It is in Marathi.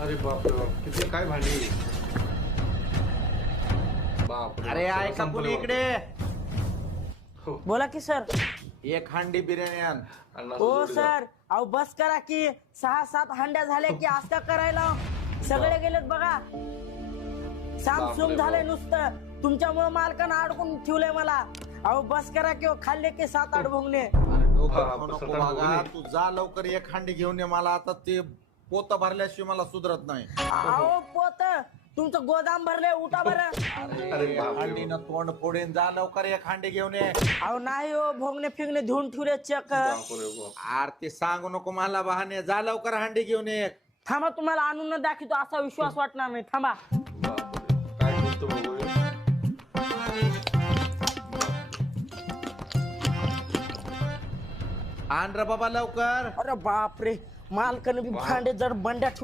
अरे बापरे बाप, किती काय भांडी. बापरे. अरे ऐका संपलं कोणी बाप. इकडे हो. बोला की सर. एक हांडी बिर्याणी आण. अण्णा हो जोडीदार. सर, अहो बस करा की 6-7 हंड्या झाल्या की आज का करायला सगळे गेलेत बघा. सामसूम बापरे झालंय बाप. नुसतं तुमच्यामुळे मालकानं अडकून ठेवलंय मला. अहो बस करा की हो, खाल्ले की 7-8 भोंगणे. अरे डोकं हा, खाऊ नको सतरा बागा. भोगणे. तू जा लवकर एक हांडी घेऊन ये. मला आता ते पोत भरल्याशिवाय मला सुधरत नाही. अहो पोत तुमचं गोदाम भरलंय, उठा बरं. अरे बापरे. हांडीनं तोंड फोडेन. जा लवकर एक हांडी घेऊन ये. अहो नाही हो, भोंगणे फिंगणे धुवून ठेवले चक. बापरे बाप. आर ते सांगू नको मला बहाणे. जा लवकर हांडी घेऊन ये. थांबा, तुम्हाला आणून दाखवतो असा विश्वास वाटणार नाही. थांबा. बापरे. काय गोष्ट बघूया. आण रे बाबा लवकर. अरे बापरे, मालकानं बी भांडे जड बंड्या